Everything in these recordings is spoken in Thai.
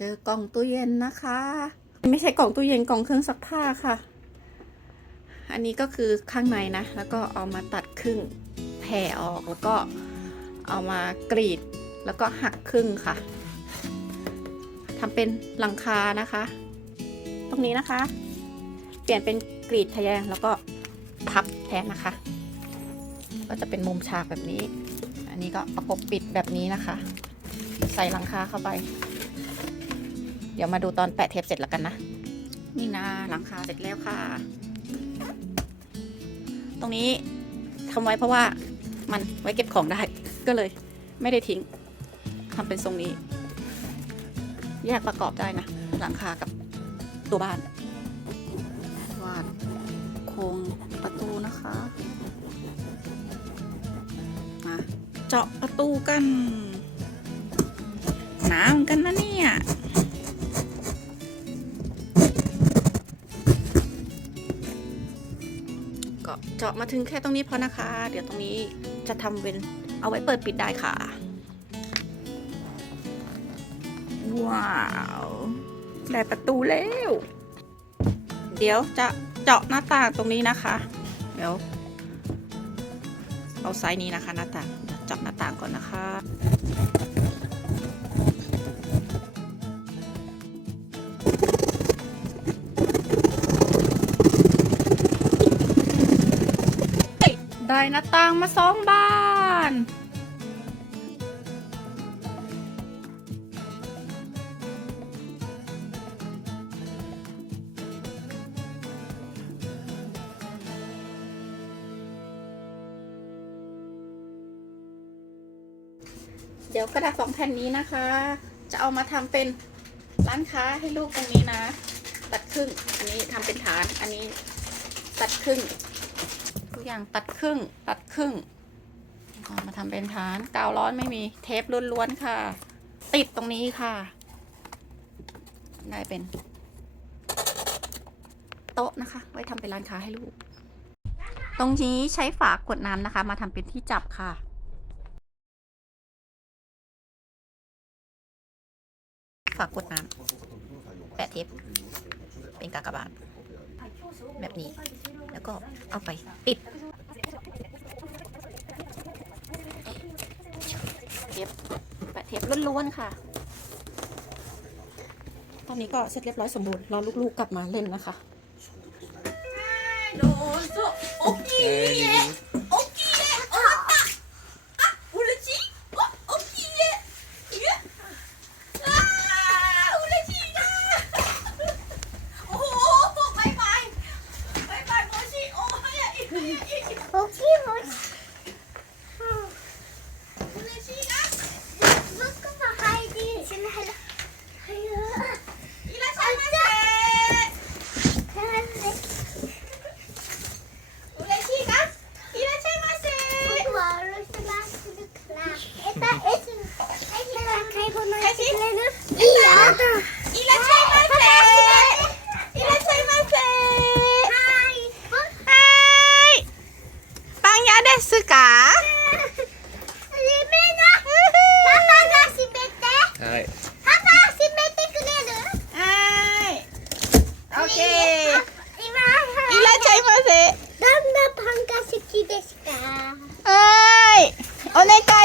เจอกล่องตู้เย็นนะคะ ไม่ใช่กล่องตู้เย็นกล่องเครื่องซักผ้าค่ะ อันนี้ก็คือข้างในนะ แล้วก็เอามาตัดครึ่งแผ่ออกแล้วก็เอามากรีดแล้วก็หักครึ่งค่ะทำเป็นหลังคานะคะ ตรงนี้นะคะ เปลี่ยนเป็นกรีดทะแยงแล้วก็พับแทนนะคะ ก็จะเป็นมุมฉากแบบนี้ อันนี้ก็ประกบปิดแบบนี้นะคะ ใส่หลังคาเข้าไป เดี๋ยวมาดูตอนแปะเทปเสร็จแล้วกันนะ นี่นะหลังคาเสร็จแล้วค่ะ ตรงนี้ทำไว้เพราะว่ามันไว้เก็บของได้ ก็เลยไม่ได้ทิ้งทำเป็นทรงนี้ แยกประกอบได้นะ หลังคากับตัวบ้าน วาดโครงประตูนะคะ มาเจาะประตูกันหนาเหมือนกันนะเนี่ย ก็เจาะมาถึงแค่ตรงนี้พอนะคะ เดี๋ยวตรงนี้จะทำเป็นเอาไว้เปิดปิดได้ค่ะ ว้าว ได้ประตูแล้ว เดี๋ยวจะเจาะหน้าต่างตรงนี้นะคะ เดี๋ยวเอาไซส์นี้นะคะหน้าต่างเดี๋ยวเจาะหน้าต่างก่อนนะคะ ได้หน้าต่างมาสองบาน เดี๋ยวกระดาษสองแผ่นนี้นะคะ จะเอามาทำเป็นร้านค้าให้ลูกตรงนี้นะ ตัดครึ่ง อันนี้ทำเป็นฐาน อันนี้ตัดครึ่ง อย่างตัดครึ่งตัดครึ่งก็มาทำเป็นฐานกาวร้อนไม่มีเทปล้วนๆค่ะ ติดตรงนี้ค่ะ ได้เป็นโต๊ะนะคะ ไว้ทำเป็นร้านค้าให้ลูก ตรงนี้ใช้ฝากดน้ำนะคะ มาทำเป็นที่จับค่ะฝากกดน้ำแปะเทปเป็นกากบาท แบบนี้ แล้วก็เอาไปปิดเทปแปะเทปล้วนๆค่ะ ตอนนี้ก็เสร็จเรียบร้อยสมบูรณ์รอลูกๆกลับมาเล่นนะคะ โดนโซโอเค Esta es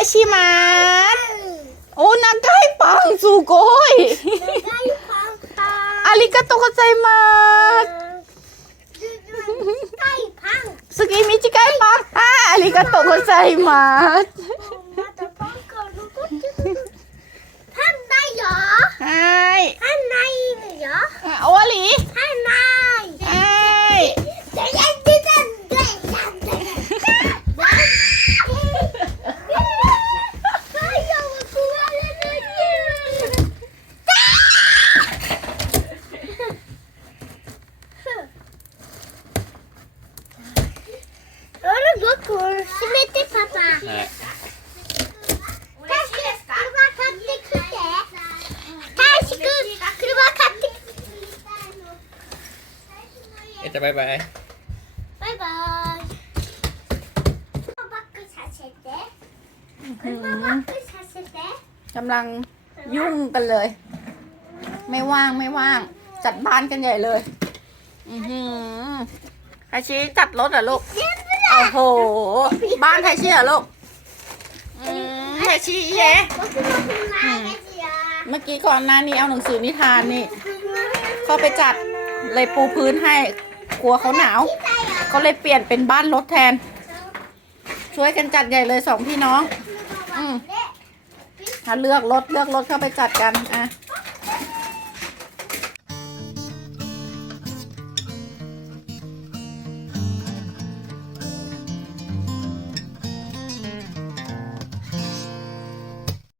いします。お長いパンすごい。長いパンかありがとうございます。長いパン次短いパン。はい、ありがとうございます。 เอจะบายบาย바า바 이. 엄마 밖을 사실 때. 엄마 밖을 사실 때. กำลังยุ่งกันเลย ไม่ว่างไม่ว่าง จัดบ้านกันใหญ่เลย อือหือไทชีจัดรถเหรอลูก โอ้โห บ้านไทชีเหรอลูกไทชีเย 먹. เมื่อกี้ก่อนหน้านี้เอาหนังสือนิทานนี่ เขาไปจัดเลยปูพื้นให้ กลัวเขาหนาวเขาเลยเปลี่ยนเป็นบ้านรถแทน ช่วยกันจัดใหญ่เลยสองพี่น้อง อืมถ้าเลือกรถเลือกรถเข้าไปจัดกันอะ